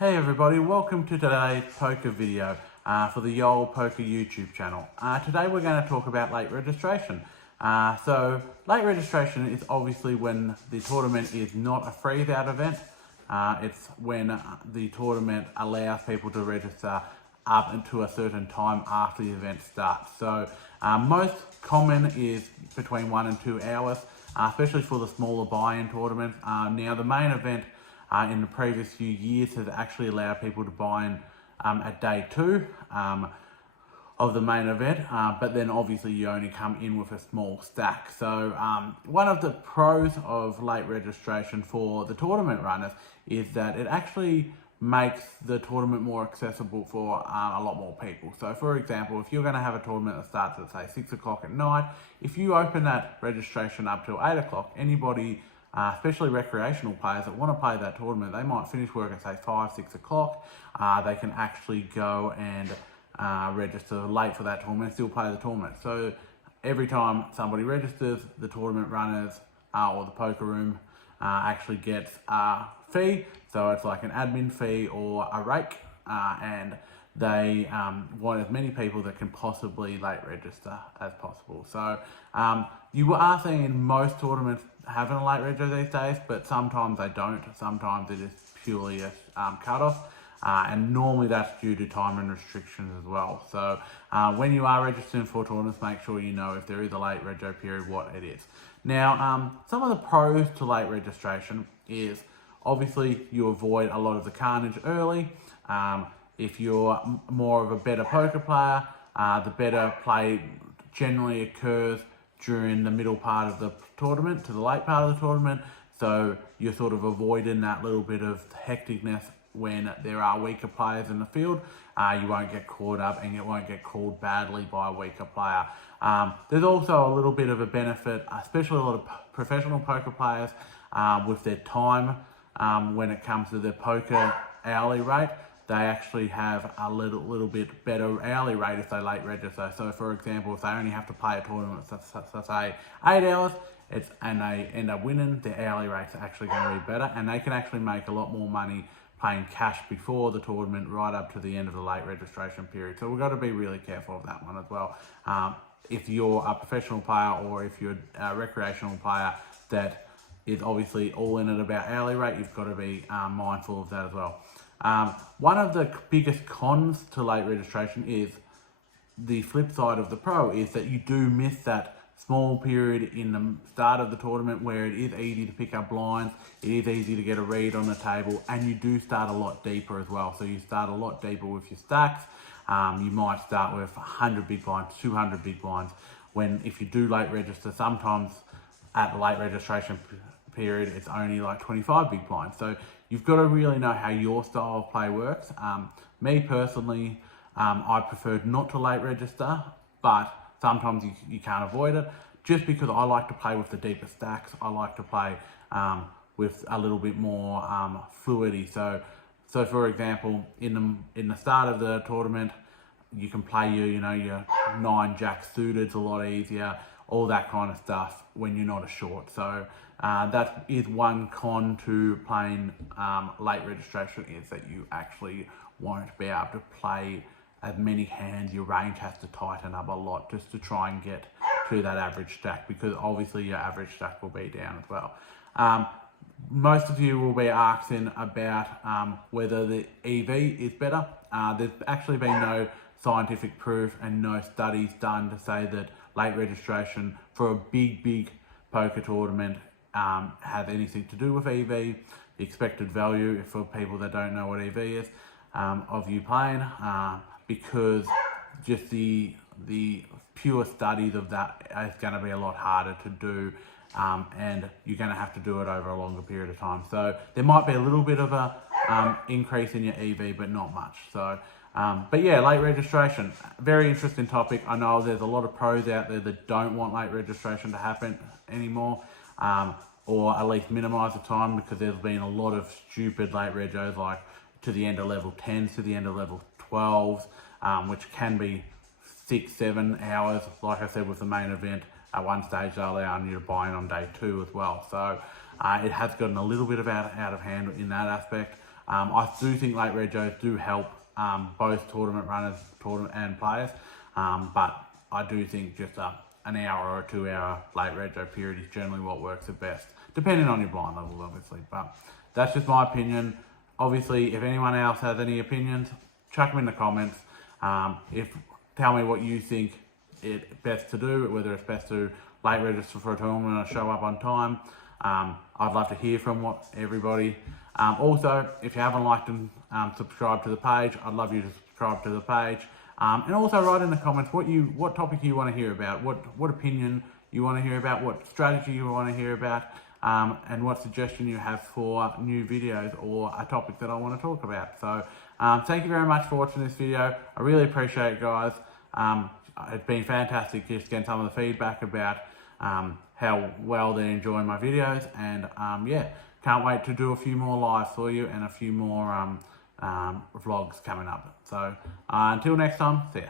Hey everybody, welcome to today's poker video for the Yole Poker YouTube channel. Today we're going to talk about late registration. So late registration is obviously when the tournament is not a freeze-out event. It's when the tournament allows people to register up until a certain time after the event starts. So most common is between 1 and 2 hours, especially for the smaller buy-in tournaments. Now the main event in the previous few years has actually allowed people to buy in at day 2 of the main event, but then obviously you only come in with a small stack. So one of the pros of late registration for the tournament runners is that it actually makes the tournament more accessible for a lot more people. So for example, if you're going to have a tournament that starts at say 6 o'clock at night, if you open that registration up till 8 o'clock, anybody especially recreational players that want to play that tournament, they might finish work at say 5, 6 o'clock. They can actually go and register late for that tournament and still play the tournament. So every time somebody registers, the tournament runners or the poker room actually gets a fee. So it's like an admin fee or a rake, and they want as many people that can possibly late register as possible. So you are seeing most tournaments having a late register these days, but sometimes they don't. Sometimes it is purely a cut-off, and normally that's due to time and restrictions as well. So when you are registering for tournaments, make sure you know if there is a late rego period, what it is. Now, some of the pros to late registration is obviously you avoid a lot of the carnage early. If you're more of a better poker player, the better play generally occurs during the middle part of the tournament to the late part of the tournament. So you're sort of avoiding that little bit of hecticness when there are weaker players in the field. You won't get caught up and you won't get called badly by a weaker player. There's also a little bit of a benefit, especially a lot of professional poker players with their time when it comes to their poker hourly rate. They actually have a little bit better hourly rate if they late register. So for example, if they only have to play a tournament for say 8 hours, and they end up winning, their hourly rate's actually going to be better, and they can actually make a lot more money playing cash before the tournament right up to the end of the late registration period. So we've got to be really careful of that one as well. If you're a professional player or if you're a recreational player that is obviously all in at about hourly rate, you've got to be mindful of that as well. One of the biggest cons to late registration is the flip side of the pro is that you do miss that small period in the start of the tournament where it is easy to pick up blinds, it is easy to get a read on the table, and you do start a lot deeper as well. So you start a lot deeper with your stacks. You might start with 100 big blinds, 200 big blinds, when if you do late register, sometimes at the late registration period, it's only like 25 big blinds. So you've got to really know how your style of play works. Me personally, I prefer not to late register, but sometimes you can't avoid it. Just because I like to play with the deeper stacks, I like to play with a little bit more fluidity. So for example, in the start of the tournament, you can play your 9 jack suited, it's a lot easier, all that kind of stuff when you're not a short. So that is one con to playing late registration, is that you actually won't be able to play as many hands. Your range has to tighten up a lot just to try and get to that average stack, because obviously your average stack will be down as well. Most of you will be asking about whether the EV is better. There's actually been no scientific proof and no studies done to say that late registration for a big poker tournament has anything to do with EV. The expected value, for people that don't know what EV is, of you playing, because just the pure studies of that is going to be a lot harder to do, and you're going to have to do it over a longer period of time. So there might be a little bit of a increase in your EV, but not much. So but yeah, late registration, very interesting topic. I know there's a lot of pros out there that don't want late registration to happen anymore, or at least minimize the time, because there's been a lot of stupid late regos, like to the end of level 10s, to the end of level 12s, which can be 6-7 hours. Like I said, with the main event, at one stage they're allowing you to buy in on day 2 as well. So it has gotten a little bit out of hand in that aspect. I do think late regos do help both tournament runners, tournament and players, but I do think just an hour or a 2 hour late rego period is generally what works the best, depending on your blind levels, obviously. But that's just my opinion. Obviously, if anyone else has any opinions, chuck them in the comments. Tell me what you think it's best to do, whether it's best to late register for a tournament or show up on time. I'd love to hear from everybody. Also, if you haven't liked and subscribed to the page, I'd love you to subscribe to the page. And also write in the comments what topic you want to hear about, what opinion you want to hear about, what strategy you want to hear about, and what suggestion you have for new videos or a topic that I want to talk about. So thank you very much for watching this video. I really appreciate it, guys. It's been fantastic just getting some of the feedback about how well they're enjoying my videos, and yeah, can't wait to do a few more lives for you and a few more vlogs coming up. So until next time, see ya.